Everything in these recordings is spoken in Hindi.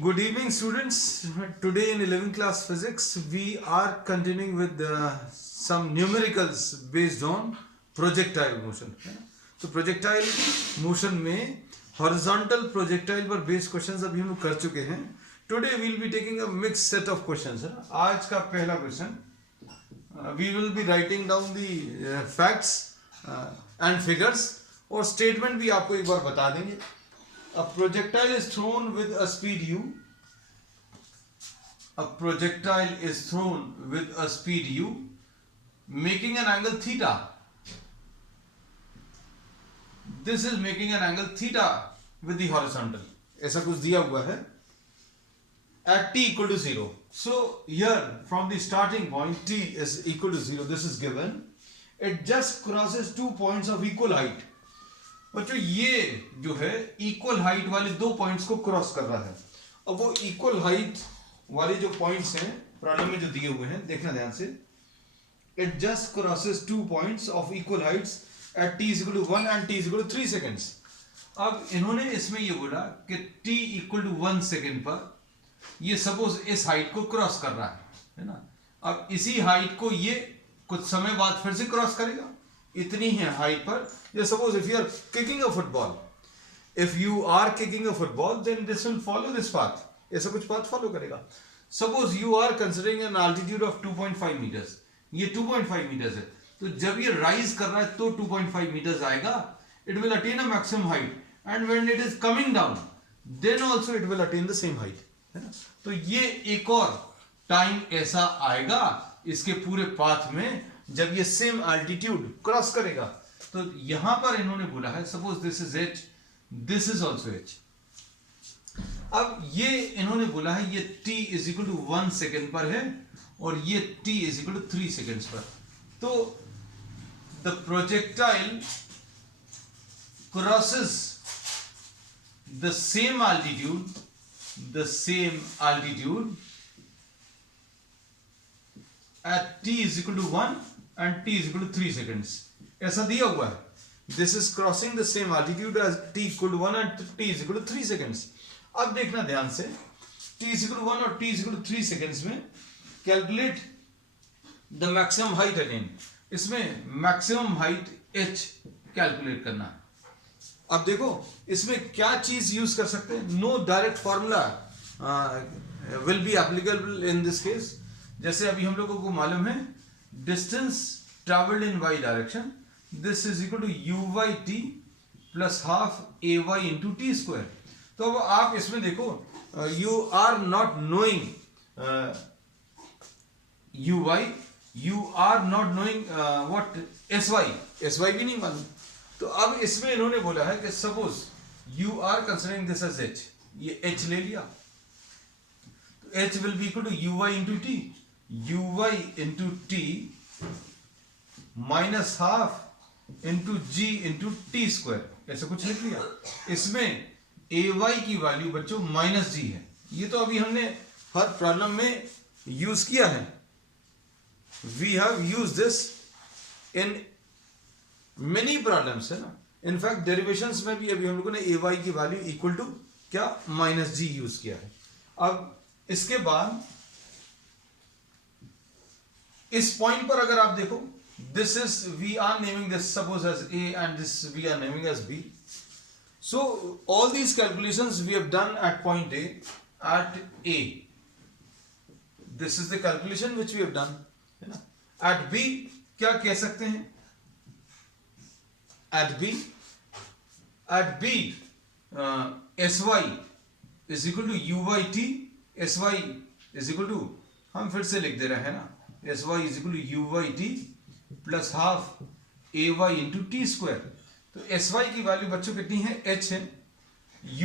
Good evening, students. Today in 11th class physics, we are continuing with some numericals based on projectile motion. तो projectile motion में horizontal projectile पर based questions अभी हम लोग कर चुके हैं. Today we will be taking a mixed set of questions. आज का पहला question, we will be writing down the facts and figures और statement भी आपको एक बार बता देंगे. A projectile is thrown with a speed u. A projectile is thrown with a speed u, making an angle theta. This is making an angle theta with the horizontal. ऐसा कुछ दिया हुआ है. At t equal to 0. So here from the starting point t is equal to 0. This is given. It just crosses two points of equal height. बच्चों ये जो है इक्वल हाइट वाले दो पॉइंट्स को क्रॉस कर रहा है. अब वो इक्वल हाइट वाले जो पॉइंट्स हैं प्रॉब्लम में जो दिए हुए हैं देखना ध्यान से. It just crosses two points of equal heights at t equal to 1 and t equal to 3 seconds. अब इन्होंने इसमें ये बोला कि t इक्वल टू 1 सेकेंड पर ये सपोज इस हाइट को क्रॉस कर रहा है ना. अब इसी हाइट को ये कुछ समय बाद फिर से क्रॉस करेगा. इतनी है हाइट पर. या suppose if you are kicking a football, if you are kicking a football then this will follow this path. ऐसा कुछ पाथ फॉलो करेगा. Suppose you are considering an altitude of 2.5 metres. ये 2.5 मीटर्स है. तो जब ये राइज कर रहा है तो 2.5 मीटर्स आएगा. It will attain a maximum height and when it is coming down then also it will attain the same height, है ना. तो ये एक और टाइम ऐसा आएगा इसके पूरे पाथ में जब ये सेम अल्टीट्यूड क्रॉस करेगा. तो यहां पर इन्होंने बोला है suppose this is h, this is also h. अब ये इन्होंने बोला है ये t is equal to 1 second पर है और ये t is equal to 3 seconds पर. तो the projectile crosses the same altitude at t is equal to 1 and t is equal to 3 seconds. ऐसा दिया हुआ है. This is crossing the same altitude as t equal to 1 and t is equal to 3 seconds. अब देखना ध्यान से t is equal to 1 और t is equal to 3 seconds में calculate the maximum height again. इसमें maximum height h calculate करना है. अब देखो इसमें क्या चीज यूज कर सकते हैं. No direct formula will be applicable in this case. जैसे अभी हम लोगों को मालूम है distance travelled in y direction this is equal to u by t plus half a y into T square. तो अब आप इसमें देखो you are not knowing u y, you are not knowing what s y भी नहीं मालूम. तो अब इसमें इन्होंने बोला है कि suppose you are considering this as h, ये h ले लिया तो h will be equal to u y into T, uy into T minus half into G into T square. ऐसा कुछ लिख लिया. इसमें ay की वैल्यू बच्चों माइनस जी है. ये तो अभी हमने हर प्रॉब्लम में यूज किया है. We have use this in many problems, है ना. इनफैक्ट डेरिवेशंस में भी अभी हम लोगों ने ay की वैल्यू इक्वल टू क्या माइनस जी यूज किया है. अब इसके बाद इस पॉइंट पर अगर आप देखो this is we are naming this suppose as a and this we are naming as b. So all these calculations we have done at point a. This is the calculation which we have done, है ना. एट b क्या कह सकते हैं. At b sy is equal to u by t. sy is equal to हम फिर से लिख दे रहे हैं ना sy is equal to u by t plus half ay into T square. तो sy की वैल्यू बच्चों कितनी है h है.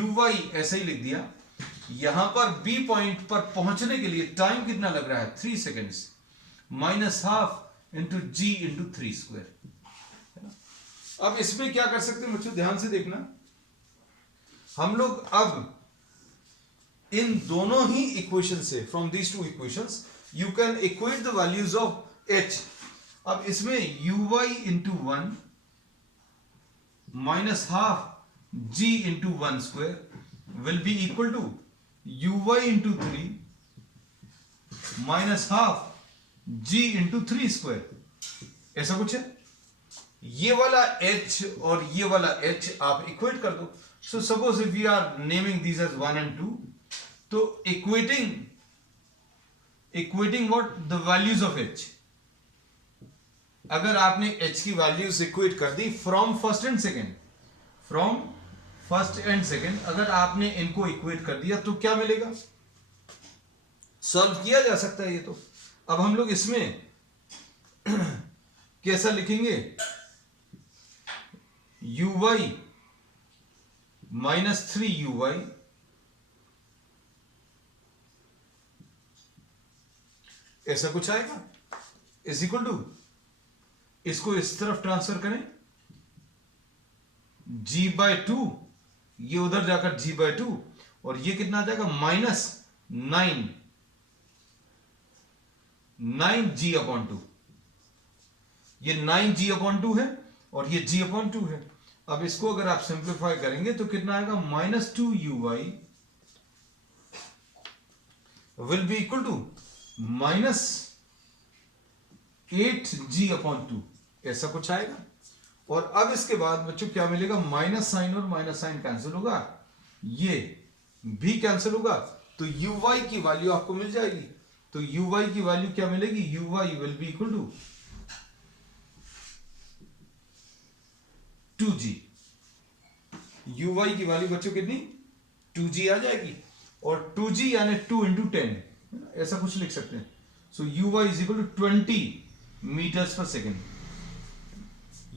uy ऐसे ही लिख दिया. यहां पर b पॉइंट पर पहुंचने के लिए टाइम कितना लग रहा है 3 seconds minus half into g into 3 square. अब इसमें क्या कर सकते हैं बच्चों ध्यान से देखना. हम लोग अब इन दोनों ही इक्वेशन से from these two equations you can equate the values of h. अब इसमें uy into 1 minus half g into 1 square will be equal to uy into 3 minus half g into 3 square, ऐसा कुछ है। ये वाला h और ये वाला h आप इक्वेट कर दो। So suppose if we are naming these as 1 and 2, तो equating what the values of h, अगर आपने h की वैल्यूज इक्वेट कर दी फ्रॉम फर्स्ट एंड सेकेंड, अगर आपने इनको इक्वेट कर दिया तो क्या मिलेगा, सॉल्व किया जा सकता है ये तो। अब हम लोग इसमें कैसा लिखेंगे, uy माइनस 3uy ऐसा कुछ आएगा, इज इक्वल टू, इसको इस तरफ ट्रांसफर करें g/2, ये उधर जाकर g/2, और ये कितना आ जाएगा माइनस 9g/2, ये 9g/2 है और ये g/2 है। अब इसको अगर आप सिंप्लीफाई करेंगे तो कितना आएगा, minus 2uy will be equal to minus 8g/2, ऐसा कुछ आएगा। और अब इसके बाद बच्चों क्या मिलेगा, माइनस साइन और माइनस साइन कैंसिल होगा, ये भी कैंसिल होगा, तो uy की वैल्यू आपको मिल जाएगी। तो uy की वैल्यू क्या मिलेगी, uy will be equal to 2g। uy की वैल्यू बच्चों कितनी, 2g आ जाएगी, और 2g यानी 2 इंटू 10, ऐसा कुछ लिख सकते हैं। So uy is equal to 20 metres पर सेकेंड,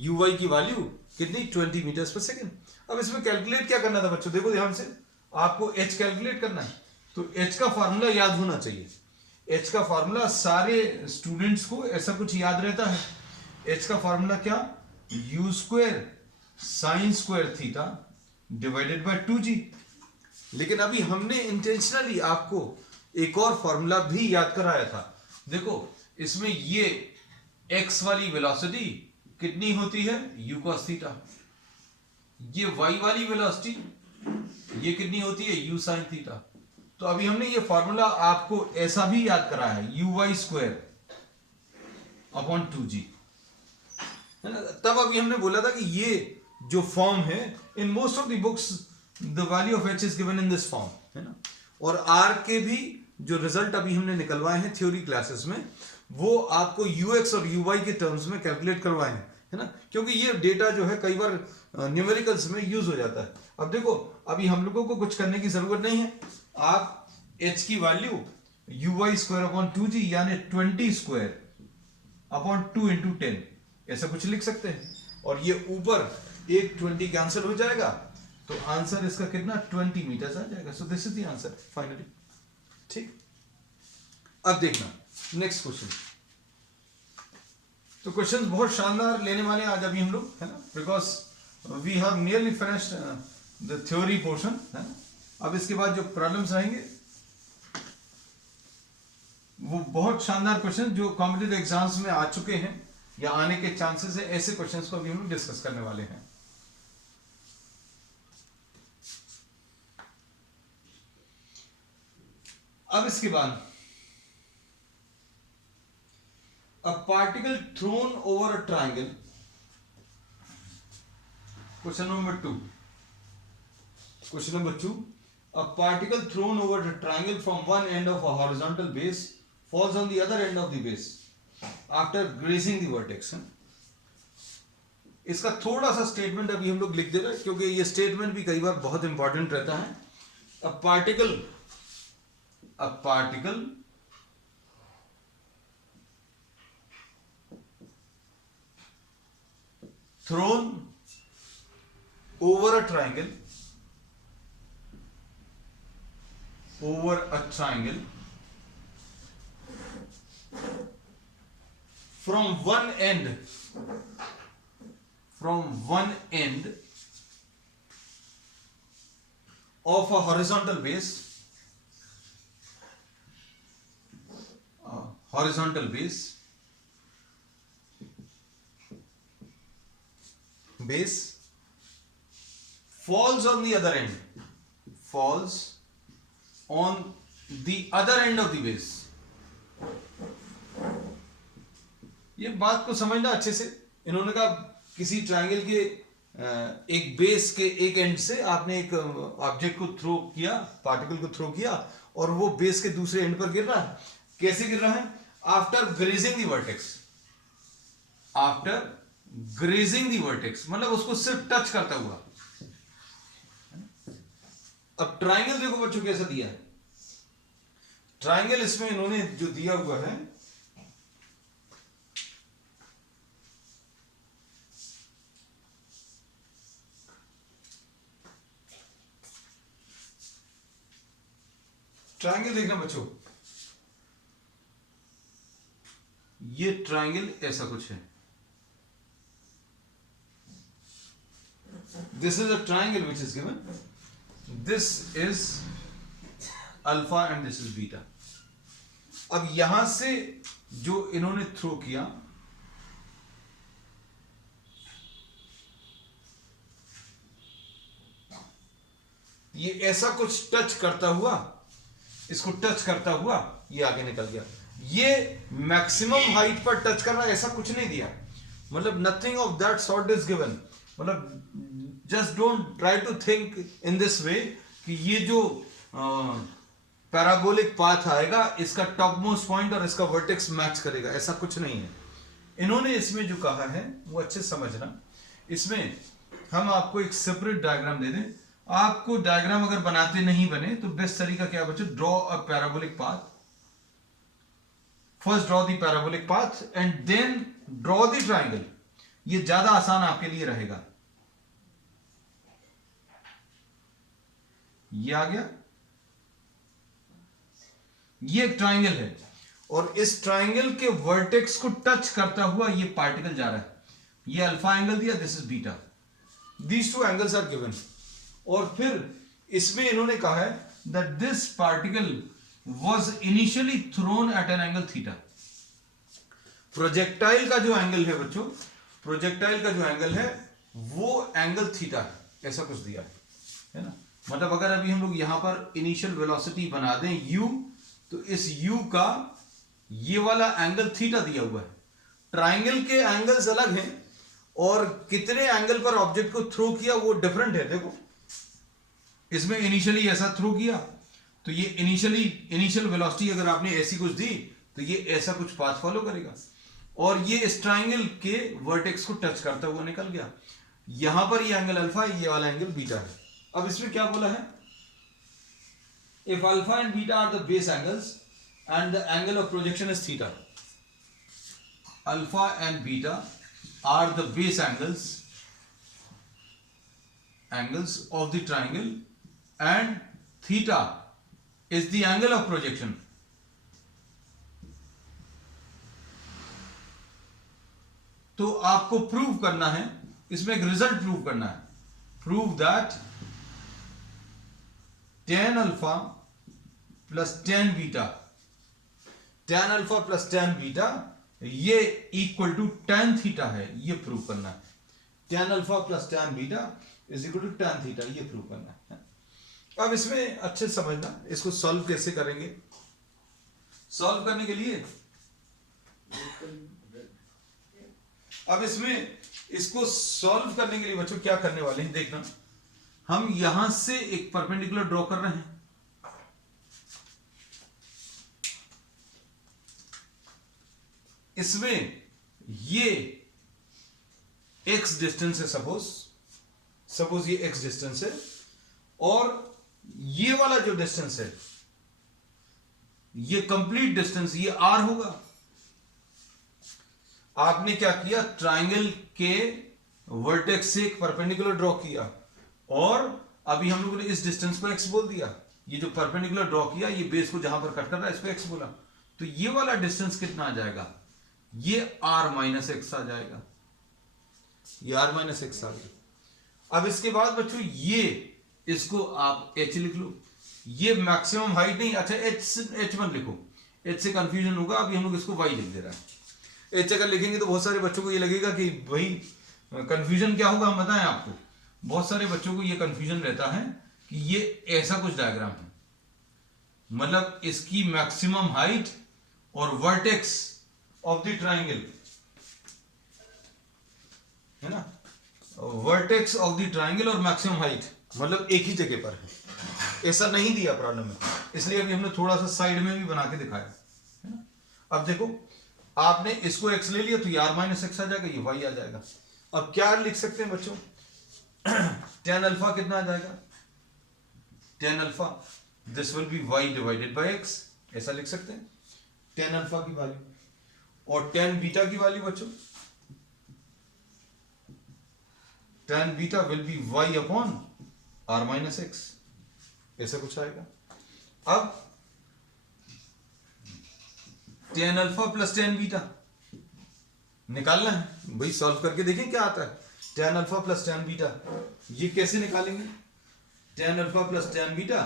uy की वैल्यू कितनी, 20 मीटर्स पर सेकेंड। अब इसमें कैलकुलेट क्या करना था बच्चों, देखो ध्यान से, आपको h कैलकुलेट करना है, तो h का फार्मूला याद होना चाहिए। h का फार्मूला सारे स्टूडेंट्स को ऐसा कुछ याद रहता है। h का फार्मूला क्या, u square sine square theta divided by 2g। लेकिन अभी हमने इंटेंशनली आपको एक और फॉर्मूला भी याद कराया था। देखो इसमें ये x वाली वेलोसिटी कितनी होती है, u cos थीटा, ये y वाली वेलोसिटी ये कितनी होती है, u sin थीटा। तो अभी हमने ये फॉर्मूला आपको ऐसा भी याद कराया है, uy स्क्वायर अपॉन 2g, है ना। तब अभी हमने बोला था कि ये जो फॉर्म है, in most of the books the value of h is given in this form, है ना। और r के भी जो रिजल्ट अभी हमने निकलवाए हैं थ्योरी क्लासेस में, वो आपको ux और uy के टर्म्स में कैलकुलेट करवाए हैं, है ना, क्योंकि ये डेटा जो है कई बार न्यूमेरिकल्स में यूज हो जाता है। अब देखो अभी हम लोगों को कुछ करने की जरूरत नहीं है, आप h की value uy square upon 2g यानी 20 स्क्वायर अपॉन 2 इंटू 10 ऐसा कुछ लिख सकते हैं, और ये ऊपर एक 20 कैंसिल हो जाएगा, तो आंसर इसका कितना, 20 मीटर्स आ जाएगा। So this is the answer finally, ठीक। अब देखना नेक्स्ट क्वेश्चन, तो क्वेश्चंस बहुत शानदार लेने वाले हैं आज अभी हम लोग, है ना, because we have nearly finished the theory portion, है ना। अब इसके बाद जो प्रॉब्लम्स रहेंगे वो बहुत शानदार क्वेश्चन जो कॉम्पिटिटिव एग्जाम्स में आ चुके हैं या आने के चांसेस है, ऐसे क्वेश्चंस को अभी हम लोग डिस्कस करने वाले हैं। अब इसके बाद a particle thrown over a triangle, question number 2, a particle thrown over the triangle from one end of a horizontal base falls on the other end of the base after grazing the vertex। इसका थोड़ा सा स्टेटमेंट अभी हम लोग लिख दे रहे हैं, क्योंकि ये स्टेटमेंट भी कई बार बहुत इंपॉर्टेंट रहता है। a particle thrown over a triangle from one end of a horizontal base falls on the other end on the other end of the base. ये बात को समझना अच्छे से। इन्होंने कहा किसी ट्रायंगल के एक बेस के एक एंड से आपने एक ऑब्जेक्ट को थ्रो किया, पार्टिकल को थ्रो किया, और वो बेस के दूसरे एंड पर गिर रहा है। कैसे गिर रहा है? आफ्टर ग्रेजिंग दी वर्टेक्स, आफ्टर ग्रेजिंग दी वर्टेक्स, मतलब उसको सिर्फ टच करता हुआ। अब ट्रायंगल देखो बच्चों कैसा दिया है। ट्रायंगल इसमें इन्होंने जो दिया हुआ है, ट्रायंगल देखना बच्चों, ये ट्रायंगल ऐसा कुछ है। This is a triangle which is given, this is alpha and this is beta. अब यहां से जो इन्होंने थ्रो किया, ये ऐसा कुछ टच करता हुआ, इसको टच करता हुआ ये आगे निकल गया। ये मैक्सिमम हाइट पर टच कर रहा है, ऐसा कुछ नहीं दिया, मतलब nothing of that sort is given. मतलब just don't try to think in this way कि ये जो पैराबोलिक पाथ आएगा इसका टॉप मोस्ट पॉइंट और इसका वर्टेक्स मैच करेगा, ऐसा कुछ नहीं है। इन्होंने इसमें जो कहा है वो अच्छे समझना। इसमें हम आपको एक सेपरेट डायग्राम दे दें, आपको डायग्राम अगर बनाते नहीं बने तो बेस्ट तरीका क्या बच्चों, draw a parabolic path. First draw the parabolic path and then draw the triangle. ये ज्यादा आसान आपके लिए रहेगा। ये आ गया, ये एक ट्रायंगल है और इस ट्रायंगल के वर्टेक्स को टच करता हुआ ये पार्टिकल जा रहा है। ये अल्फा एंगल दिया, this is beta, these two angles are given. और फिर इसमें इन्होंने कहा है that this particle was initially thrown at an angle theta. Projectile का जो एंगल है बच्चों, प्रोजेक्टाइल का जो एंगल है वो एंगल थीटा है, ऐसा कुछ दिया है ना। मतलब अगर अभी हम लोग यहां पर इनिशियल वेलोसिटी बना दें u, तो इस u का ये वाला एंगल थीटा दिया हुआ है। ट्रायंगल के एंगल्स अलग हैं और कितने एंगल पर ऑब्जेक्ट को थ्रो किया वो डिफरेंट है। देखो इसमें इनिशियली ऐसा थ्रो किया तो ये इनिशियल वेलोसिटी अगर आपने ऐसी कुछ दी तो ये ऐसा कुछ पाथ फॉलो करेगा, और ये इस ट्रायंगल के वर्टेक्स को टच करता हुआ निकल गया। यहां पर ये एंगल अल्फा है, ये वाला एंगल बीटा है। अब इसमें क्या बोला है, if alpha and beta are the base angles and the angle of projection is theta. Alpha and beta are the base angles of the triangle and theta is the angle of projection. तो आपको प्रूव करना है, इसमें एक रिजल्ट प्रूव करना है। Prove that tan alpha plus tan beta, tan alpha plus tan beta ये इक्वल टू tan थीटा है, ये प्रूव करना है। tan alpha plus tan beta is equal to tan theta, ये प्रूव करना है। अब इसमें अच्छे से समझना, इसको सॉल्व कैसे करेंगे। सॉल्व करने के लिए अब इसमें इसको सॉल्व करने के लिए बच्चों क्या करने वाले हैं देखना। हम यहां से एक परपेंडिकुलर ड्रॉ कर रहे हैं, इसमें ये x डिस्टेंस है, सपोज ये x डिस्टेंस है, और ये वाला जो डिस्टेंस है ये कंप्लीट डिस्टेंस ये r होगा। आपने क्या किया, ट्रायंगल के वर्टेक्स से एक परपेंडिकुलर ड्रॉ किया और अभी हम लोगों ने इस डिस्टेंस को x बोल दिया। ये जो परपेंडिकुलर ड्रॉ किया ये बेस को जहां पर कट कर रहा है इसको x बोला, तो ये वाला डिस्टेंस कितना आ जाएगा, ये r माइनस एक्स आ जाएगा, ये r माइनस एक्स आ गया। अब इसके बाद बच्चों ये इसको आप h लिख लो, ये मैक्सिमम हाइट नहीं, अच्छा h1 लिखो, h से कंफ्यूजन होगा, अभी हम लोग इसको y लिख दे रहा है। h अगर लिखेंगे तो बहुत सारे बच्चों को ये लगेगा कि भाई कंफ्यूजन क्या होगा, हम बताएं आपको। बहुत सारे बच्चों को ये कंफ्यूजन रहता है कि ये ऐसा कुछ डायग्राम है, मतलब इसकी मैक्सिमम हाइट और वर्टेक्स ऑफ द ट्राइंगल, है ना, वर्टेक्स ऑफ द ट्राइंगल और मैक्सिमम हाइट मतलब एक ही जगह पर है। ऐसा नहीं दिया प्रॉब्लम में, इसलिए अभी हमने थोड़ा सा साइड में भी बना के दिखाया, है ना। अब देखो आपने इसको x ले लिया तो ये r माइनस एक्स आ जाएगा, ये y आ जाएगा। अब क्या लिख सकते हैं बच्चों, tan अल्फा कितना आ जाएगा, tan alpha this will be y divided by x, ऐसा लिख सकते हैं tan अल्फा की वैल्यू। और tan बीटा की वैल्यू बच्चों, tan beta will B y upon r minus X, ऐसा कुछ आएगा। अब tan alpha plus tan beta निकालना है भाई, सॉल्व करके देखें क्या आता है। tan alpha plus tan beta ये कैसे निकालेंगे, tan alpha plus tan beta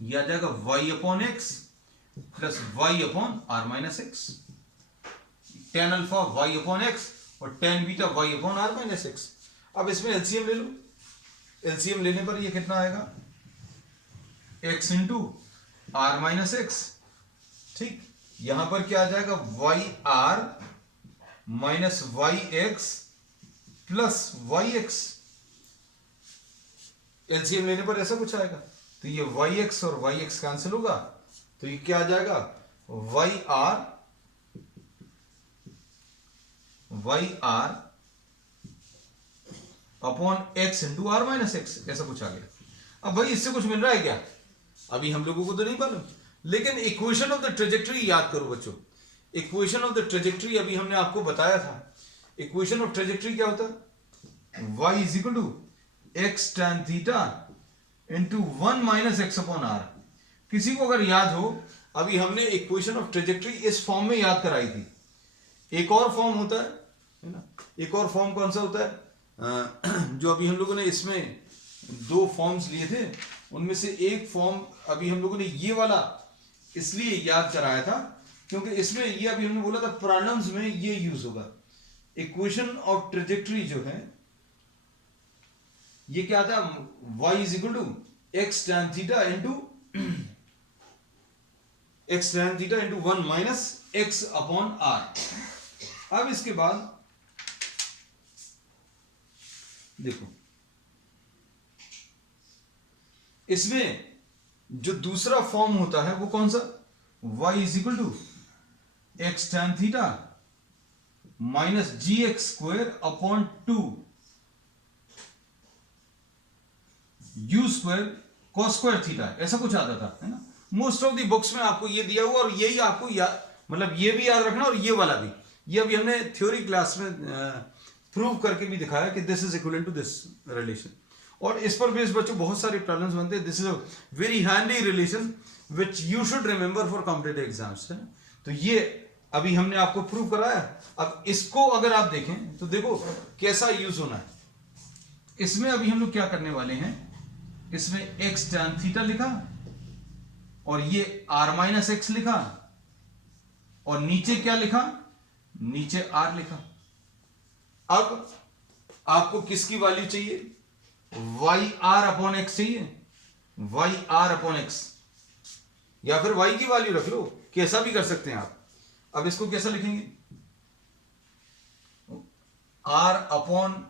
ये आ जाएगा y upon x plus y upon r minus x. tan alpha y upon x और tan beta y upon r minus x. अब इसमें एलसीएम ले लो, एलसीएम लेने पर ये कितना आएगा, x into R minus X, ठीक। यहां पर क्या आ जाएगा, Y R minus Y X plus Y X, LCM लेने पर ऐसा कुछ आएगा। तो ये वाई एक्स और वाई एक्स कैंसिल होगा, तो ये क्या आ जाएगा, Y R upon X into R minus X, ऐसा कुछ आ गया। अब भाई इससे कुछ मिल रहा है क्या, अभी हम लोगों को तो नहीं मालूम, लेकिन इक्वेशन ऑफ द ट्रेजेक्टरी याद करो बच्चों। इक्वेशन ऑफ द ट्रेजेक्टरी अभी हमने आपको बताया था। इक्वेशन ऑफ ट्रेजेक्टरी क्या होता है, y is equal to x tan theta into 1 minus x upon R. किसी को अगर याद हो, अभी हमने इक्वेशन ऑफ ट्रेजेक्टरी इस फॉर्म में याद कराई थी। एक और फॉर्म होता है ना, एक और फॉर्म कौन सा होता है, जो अभी हम लोगों ने इसमें दो फॉर्म्स लिए थे, उनमें से एक फॉर्म अभी हम लोगों ने ये वाला इसलिए याद कराया था क्योंकि इसमें ये अभी हमने बोला था प्रॉब्लम्स में ये यूज होगा। इक्वेशन ऑफ ट्रेजेक्टरी जो है ये क्या था, y is equal to x tan theta into X tan theta into 1 minus x upon R. अब इसके बाद देखो, इसमें जो दूसरा फॉर्म होता है वो कौन सा, y is equal to x tan theta minus ji x square upon 2 you square cos square theta, ऐसा कुछ आता था, है ना। मोस्ट ऑफ द बुक्स में आपको ये दिया हुआ, और यही आपको मतलब ये भी याद रखना और ये वाला भी। ये अभी हमने थ्योरी क्लास में प्रूव करके भी दिखाया कि this is equivalent to this relation, और इस पर बेस्ड बच्चों बहुत सारे प्रॉब्लम्स बनते हैं। This is a very handy relation which you should remember for competitive exams, है ना। तो ये अभी हमने आपको प्रूव कराया। अब इसको अगर आप देखें तो देखो कैसा यूज होना है। इसमें अभी हम लोग क्या करने वाले हैं, इसमें एक्स टैन थीटा लिखा और ये आर माइनस एक्स लिखा, और नीचे क्या लिखा, नीचे आर लिखा। अब आपको किसकी वैल्यू चाहिए, वाई आर अपॉन एक्स चाहिए, वाई आर अपॉन एक्स, या फिर वाई की वैल्यू रख लो, कैसा भी कर सकते हैं आप। अब इसको कैसा लिखेंगे, R upon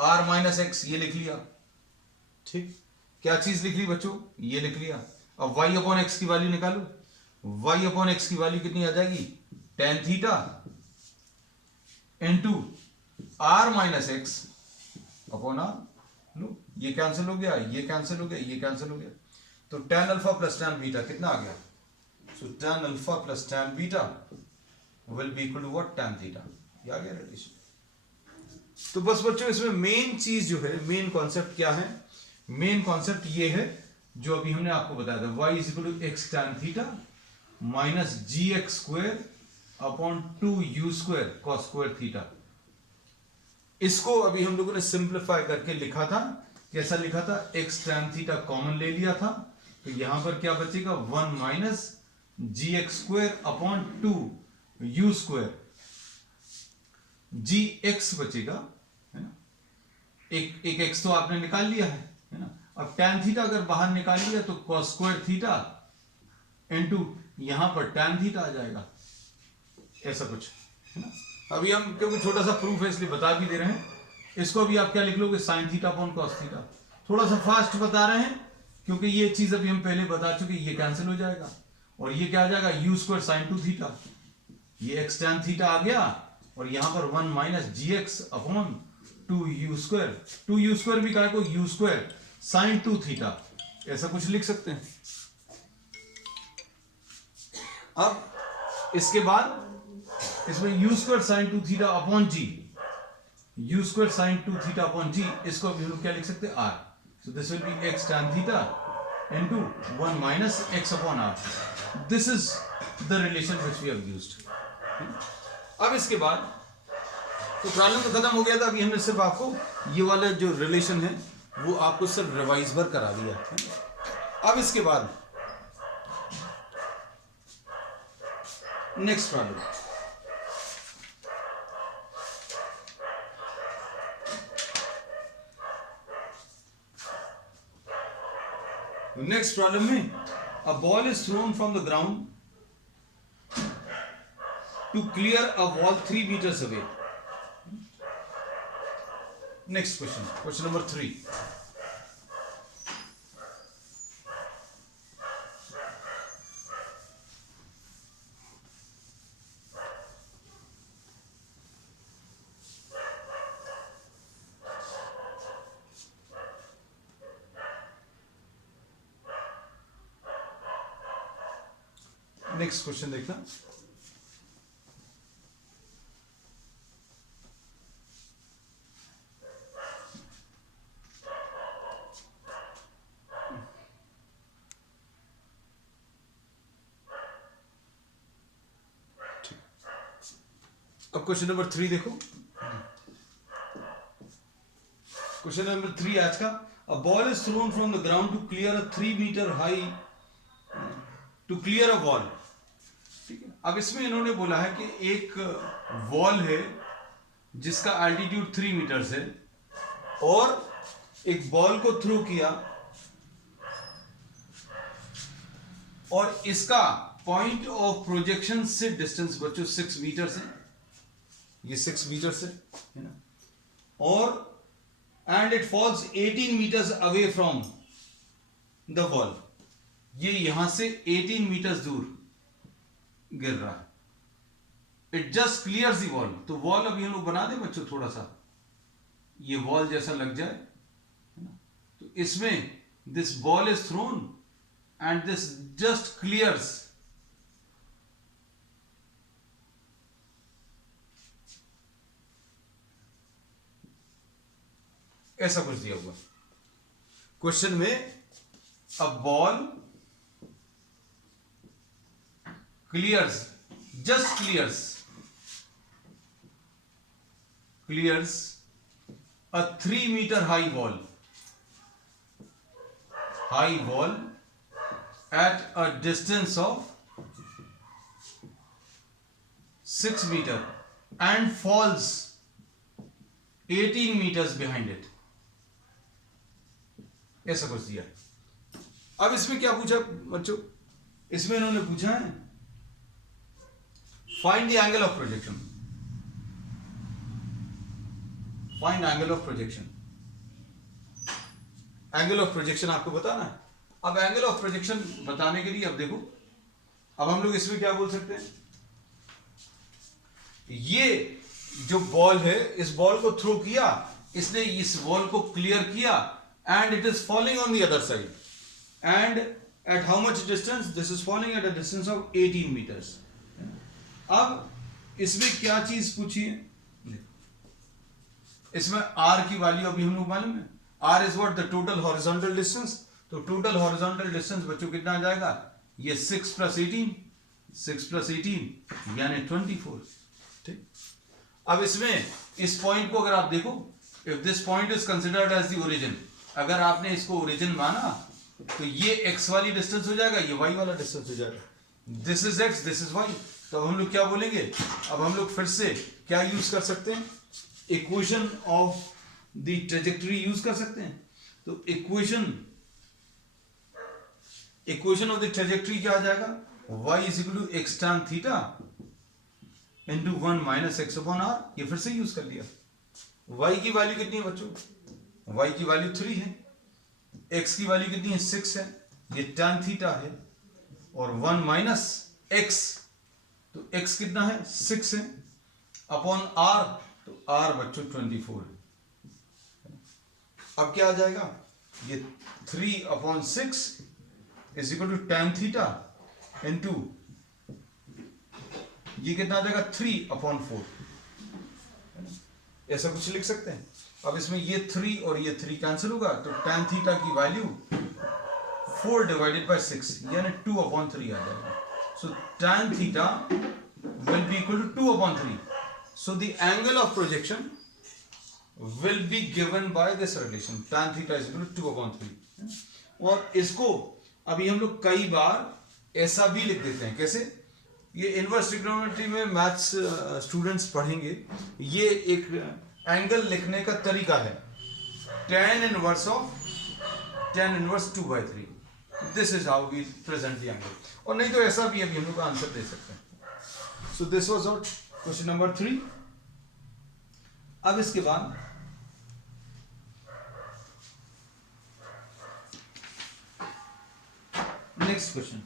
R minus X, ये लिख लिया, ठीक। क्या चीज लिख ली बच्चों, ये लिख लिया। अब y अपॉन एक्स की वैल्यू निकालो, y अपॉन एक्स की वैल्यू कितनी आ जाएगी, tan theta into R minus x upon R. लो ये कैंसिल हो गया, ये कैंसिल हो गया, ये कैंसिल हो गया, तो tan alpha plus tan beta कितना आ गया, so tan alpha plus tan beta will be equal to what, tan theta. ये आ गया रिलेशन। तो बस बच्चों इसमें मेन चीज जो है, मेन कॉन्सेप्ट क्या है, मेन कॉन्सेप्ट ये है जो अभी हमने आपको बताया था, y is equal to x tan theta minus ji x square upon 2 you square cos square theta. इसको अभी हम लोगों ने सिंप्लीफाई करके लिखा था, कैसा लिखा था, एक्स टैन थीटा कॉमन ले लिया था, तो यहां पर क्या बचेगा, 1 minus ji x square upon 2 you square, g x बचेगा, है ना। एक एक्स तो आपने निकाल लिया है ना। अब tan थीटा अगर बाहर निकालिए तो cos स्क्वायर थीटा इनटू यहां पर tan थीटा आ जाएगा, ऐसा कुछ है ना। अभी हम क्योंकि छोटा सा प्रूफ है इसलिए बता भी दे रहे हैं, इसको अभी आप क्या लिख लोगे, sin theta upon cos theta. थोड़ा सा फास्ट बता रहे हैं क्योंकि ये चीज अभी हम पहले बता चुके, ये कैंसिल हो जाएगा और ये क्या आ जाएगा, u स्क्वायर साइन 2 थीटा, ये x tan थीटा आ गया और यहां पर 1 माइनस जी x upon 2u square, 2u square भी कहा को u स्क्वायर साइन 2 थीटा, ऐसा कुछ लिख सकते हैं। अब इसके बाद इसमें u square sine 2 theta upon g, u square sine 2 theta upon g, इसको अभी हम लोग क्या लिख सकते हैं, r, so this will be x tan theta into 1 minus x upon r. This is the relation which we have used. अब इसके बाद तो प्रॉब्लम तो खत्म हो गया था, अभी हमने सिर्फ आपको ये वाला जो रिलेशन है वो आपको सिर्फ रिवाइज भर करा दिया है। अब इसके बाद नेक्स्ट प्रॉब्लम, नेक्स्ट प्रॉब्लम में a ball is thrown from the ground to clear a wall 3 meters away. Next question, question number 3। Next question देखना, अब क्वेश्चन नंबर 3 देखो, क्वेश्चन नंबर 3 आज का, a ball is thrown from the ground to clear a 3 meter high, to clear a wall. ठीक है, अब इसमें इन्होंने बोला है कि एक वॉल है जिसका एल्टीट्यूड 3 meters है और एक बॉल को थ्रो किया और इसका पॉइंट ऑफ प्रोजेक्शन से डिस्टेंस बच्चों 6 meters है, ये 6 meters है ना, और and it falls 18 meters away from the wall, ये यहां से 18 meters दूर गिर रहा है। It just clears the wall, तो वॉल अभी हम लोग बना दे बच्चों, थोड़ा सा ये वॉल जैसा लग जाए है ना, तो इसमें this ball is throne and this just clears ऐसा कुछ दिया हुआ क्वेश्चन में, a ball clears, just clears a 3 meter high wall at a distance of 6 meter and falls 18 meters behind it, ऐसा कुछ दिया। अब इसमें क्या पूछा बच्चों, इसमें इन्होंने पूछा है find the angle of projection, find angle of projection, angle of projection आपको बताना है। अब एंगल ऑफ प्रोजेक्शन बताने के लिए अब देखो, अब हम लोग इसमें क्या बोल सकते हैं, ये जो बॉल है इस बॉल को थ्रो किया, इसने इस बॉल को क्लियर किया and it is falling on the other side, and at how much distance, this is falling at a distance of 18 meters। अब इसमें क्या चीज पूछी है, इसमें r की वैल्यू अभी हम लोग मालूम है, r is what, the total horizontal distance, तो total horizontal distance बच्चों कितना आ जाएगा, ये 6 plus 18 यानी 24। ठीक, अब इसमें इस पॉइंट को अगर आप देखो, if this point is considered as the origin, अगर आपने इसको ओरिजिन माना तो ये x वाली डिस्टेंस हो जाएगा, ये y वाला डिस्टेंस हो जाएगा, this is x, this is y। तो अब हम लोग क्या बोलेंगे, अब हम लोग फिर से क्या यूज कर सकते हैं, equation of the trajectory use कर सकते हैं। तो इक्वेशन ऑफ द ट्रेजेक्ट्री क्या आ जाएगा, y is equal to x tan theta into 1 minus x upon R. ये फिर से यूज कर लिया। y की वैल्यू कितनी है बच्चों, y की वैल्यू 3 है, x की वैल्यू कितनी है 6 है, ये tan थीटा है, और 1 माइनस x, तो x कितना है 6 है, अपॉन r, तो r बच्चों 24 है। अब क्या आ जाएगा, ये 3 upon 6 is equal to tan theta into ये कितना आ जाएगा 3 अपॉन 4, ऐसा कुछ लिख सकते हैं। अब इसमें ये 3 और ये 3 कैंसिल होगा, तो tan थीटा की वैल्यू 4 डिवाइडेड बाय 6 यानी 2 अपॉन 3 आ जाएगा। सो tan theta will be equal to 2 upon 3. So the angle of projection will be given by this relation, tan theta is equal to 2 upon 3. और इसको अभी हम लोग कई बार ऐसा भी लिख देते हैं, कैसे, ये इनवर्स ट्रिग्नोमेट्री में मैथ्स स्टूडेंट्स पढ़ेंगे, ये एक एंगल लिखने का तरीका है, tan inverse of tan inverse 2/3, this is how we present the angle. और नहीं तो ऐसा भी अभी हम लोग का आंसर दे सकते हैं। So this was our question number 3. अब इसके बाद नेक्स्ट क्वेश्चन,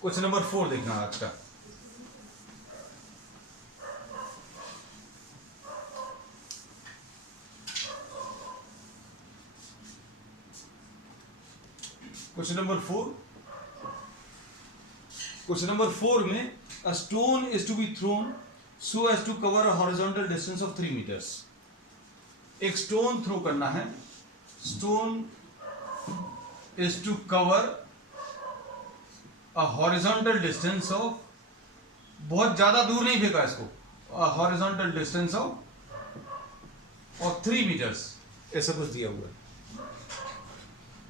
क्वेश्चन नंबर 4 देखना आज का। क्वेश्चन नंबर 4 में a stone is to be thrown so as to cover a horizontal distance of 3 meters. एक स्टोन थ्रो करना है, stone is to cover a horizontal distance of, बहुत ज्यादा दूर नहीं फेंका इसको, a horizontal distance of 3 meters, ऐसा कुछ दिया हुआ है।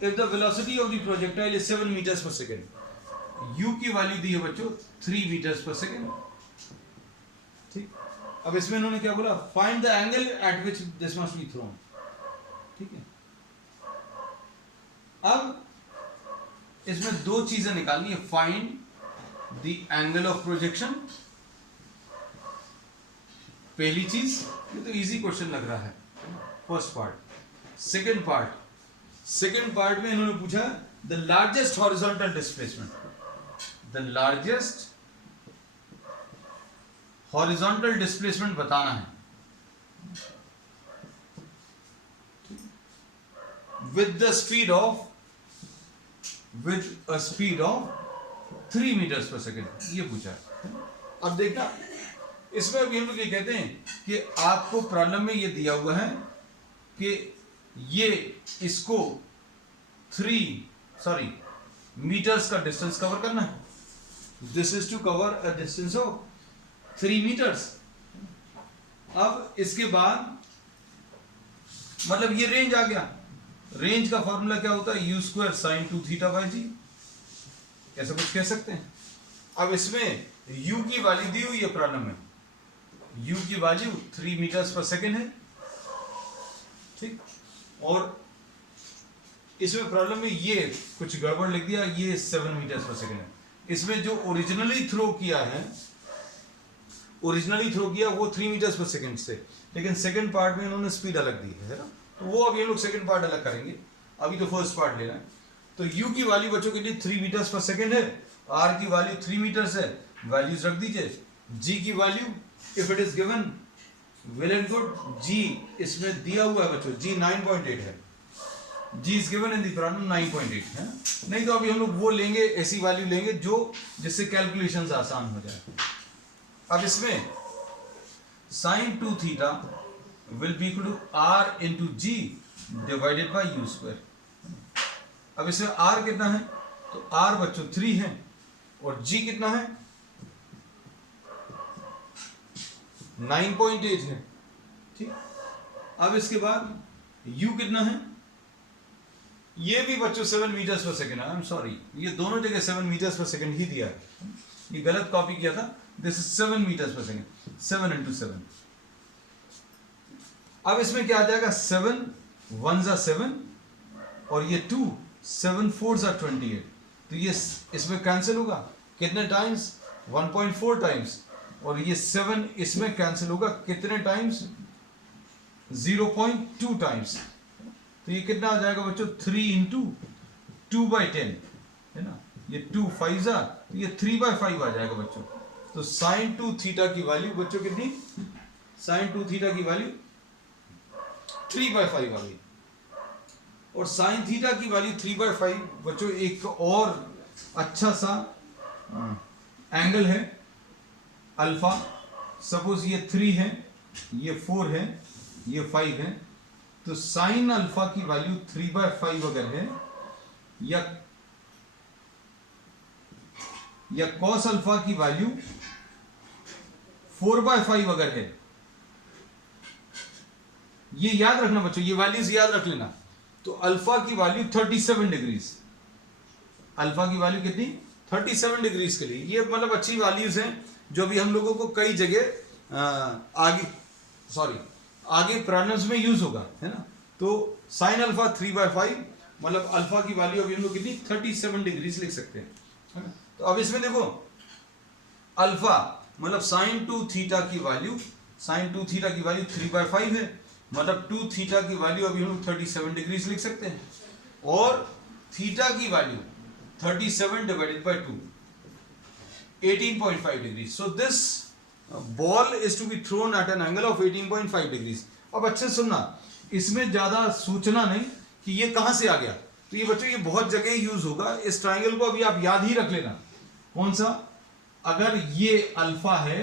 If the velocity of the projectile is 7 meters per second, u की वैल्यू दी है बच्चों 3 meters per second, ठीक। अब इसमें इन्होंने क्या बोला, find the angle at which this must be thrown, ठीक है। अब इसमें दो चीजें निकालनी है, find the angle of projection, पहली चीज, ये तो इजी क्वेश्चन लग रहा है, फर्स्ट पार्ट। सेकेंड पार्ट में इन्होंने पूछा the largest horizontal displacement, the largest horizontal displacement बताना है with a speed of 3 meters per second, ये पूछा है। अब देखना, इसमें अभी हम लोग ये कहते हैं कि आपको प्रॉब्लम में ये दिया हुआ है कि ये इसको 3 मीटर्स का डिस्टेंस कवर करना है। This is to cover a distance of 3 meters। अब इसके बाद मतलब ये रेंज आ गया, रेंज का फॉर्मूला क्या होता है, u² sin 2 थीटा बाई जी, ऐसा कुछ कह सकते हैं। अब इसमें u की वैल्यू दी हुई है प्रॉब्लम में, u की वैल्यू 3 meters per second है, ठीक। और इसमें प्रॉब्लम में ये कुछ गड़बड़ लिख दिया, ये 7 meters per second है। इसमें जो ओरिजिनली थ्रो किया वो 3 meters per second से, लेकिन सेकंड पार्ट में इन्होंने स्पीड अलग दी है ना, तो वो अभी हम लोग सेकंड पार्ट अलग करेंगे, अभी तो फर्स्ट पार्ट लेना है। तो u की वैल्यू बच्चों के लिए 3 meters per second है, r की वैल्यू 3 meters है, वैल्यूज रख दीजिए। g की value if it is given well and good, g इसमें दिया हुआ है बच्चों, g 9.8 है, g is given in the problem 9.8 है। नहीं तो अभी हम लोग वो लेंगे, ऐसी वैल्यू लेंगे जो जिससे कैलकुलेशंस आसान हो जाए। अब इसमें sin 2 theta will be equal to r into g divided by u²। अब इसमें r कितना है, तो r बच्चों 3 है, और g कितना है 9.8 है, ठीक। अब इसके बाद u कितना है, ये भी बच्चों 7 meters per second है, आई एम सॉरी, ये दोनों जगह 7 meters per second ही दिया है, ये गलत कॉपी किया था, दिस इज 7 मीटर्स पर सेकेंड, 7 into 7। अब इसमें क्या आ जाएगा, 7 1s are 7 और ये 2 7 4s are 28, तो ये इसमें कैंसिल होगा कितने टाइम्स, 1.4 टाइम्स, और ये 7 इसमें कैंसिल होगा कितने टाइम्स, 0.2 टाइम्स। तो ये कितना आ जाएगा बच्चों, 3 into 2/10 है ना, ये 2 5s are, तो ये 3/5 आ जाएगा बच्चों। तो sin 2 थीटा की वैल्यू बच्चों कितनी, sin 2 थीटा की वैल्यू 3/5 आ गई। और sin थीटा की वैल्यू 3/5 बच्चों एक और अच्छा सा एंगल है अल्फा, सपोज ये 3 है, ये 4 है, ये 5 है, तो साइन अल्फा की वैल्यू 3/5 अगर है, या कॉस अल्फा की वैल्यू 4/5 अगर है, ये याद रखना बच्चों, ये वैल्यूज याद रख लेना। तो अल्फा की वैल्यू 37 डिग्रीज, अल्फा की वैल्यू कितनी, 37 डिग्रीज के लिए, ये मतलब अच्छी वैल्यूज हैं जो अभी हम लोगों को कई जगह आगे प्रॉब्लम्स में यूज होगा, है ना। तो साइन अल्फा 3/5 मतलब अल्फा की वैल्यू अभी हम लोग कितनी 37 डिग्रीज लिख सकते हैं, है ना। तो अब इसमें देखो अल्फा मतलब साइन 2 थीटा की वैल्यू, साइन 2 थीटा की वैल्यू 3/5 है, मतलब 2 थीटा की वैल्यू अभी हम लोग 37 डिग्रीज लिख सकते हैं, और थीटा की value 37 divided by 2 18.5 degree. So this ball is to be thrown at an angle of 18.5 degrees. अब अच्छे सुनना, इसमें ज्यादा सोचना नहीं कि ये कहां से आ गया, तो ये बच्चों ये बहुत जगह यूज होगा। इस ट्राइंगल को अभी आप याद ही रख लेना, कौन सा, अगर ये अल्फा है,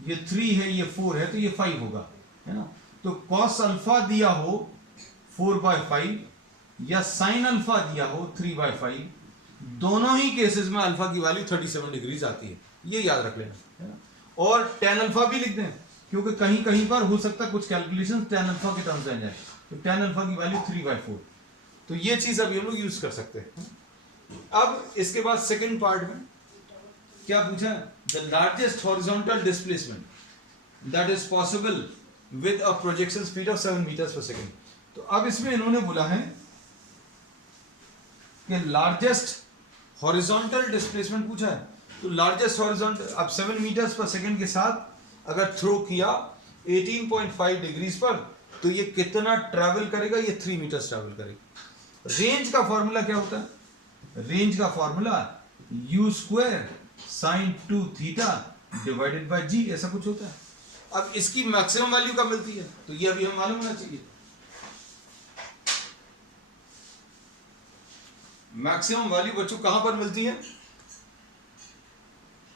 ये 3 है, ये 4 है, तो ये 5 होगा, है ना। तो कॉस अल्फा दिया हो 4/5 या साइन अल्फा दिया हो 3/5, दोनों ही केसेस में अल्फा की वैल्यू 37 डिग्रीज आती है, ये याद रख लेना, है ना। और टेन अल्फा भी लिख दें, क्योंकि कहीं कहीं पर हो सकता है कुछ कैलकुलेशन टेन अल्फा के टर्म्स आ जाए, तो टेन अल्फा की वैल्यू 3/4, तो ये चीज अभी हम लोग यूज कर सकते हैं। अब इसके बाद सेकंड पार्ट में क्या पूछा, the largest horizontal displacement that is possible with a projection speed of 7 meters पर सेकेंड। तो अब इसमें इन्होंने बोला है कि लार्जेस्ट हॉरिजॉन्टल डिस्प्लेसमेंट पूछा है, तो लार्जेस्ट हॉरिजॉन्टल, अब 7 मीटर्स पर सेकेंड के साथ अगर थ्रो किया 18.5 डिग्रीज पर, तो ये कितना ट्रैवल करेगा, ये 3 मीटर्स ट्रैवल करेगा। रेंज का फॉर्मूला क्या होता है, रेंज का formula u² sin 2 theta divided by g, ऐसा कुछ होता है। अब इसकी मैक्सिमम वैल्यू कब मिलती है, तो ये अभी हमें मालूम होना चाहिए। मैक्सिमम वैल्यू बच्चों कहां पर मिलती है,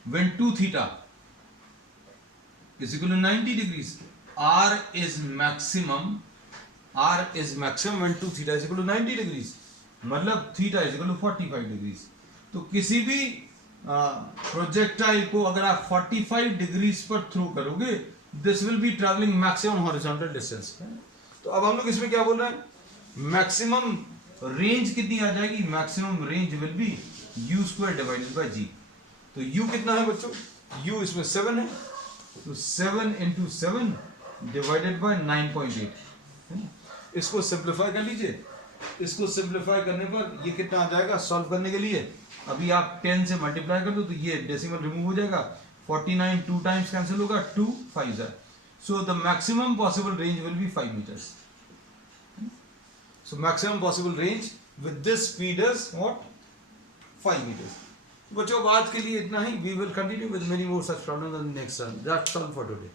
when 2 theta is equal to 90 degrees, r is maximum when 2 theta is equal to 90 degrees, मतलब theta is equal to 45 degrees। तो किसी भी प्रोजेक्टाइल को अगर आप 45 डिग्रीज पर थ्रो करोगे, this will be travelling maximum horizontal distance. तो अब हम लोग इसमें क्या बोल रहे हैं, मैक्सिमम रेंज कितनी आ जाएगी, maximum range will B u² divided by g। तो u कितना है बच्चों, u इसमें 7 है, तो 7 into 7 डिवाइडेड बाय 9.8, है ना। इसको सिंप्लीफाई कर लीजिए, इसको सिंप्लीफाई करने पर ये कितना आ जाएगा, सॉल्व करने के लिए अभी आप 10 से मल्टीप्लाई कर दो, तो ये डेसिमल रिमूव हो जाएगा, 49 2 टाइम्स कैंसिल होगा, 2 5s है, so the maximum possible range will be 5 meters. So maximum possible range with this speed is what, 5 meters। बच्चों आज के लिए इतना ही, we will continue with many more such problems in the next term। That's all for today।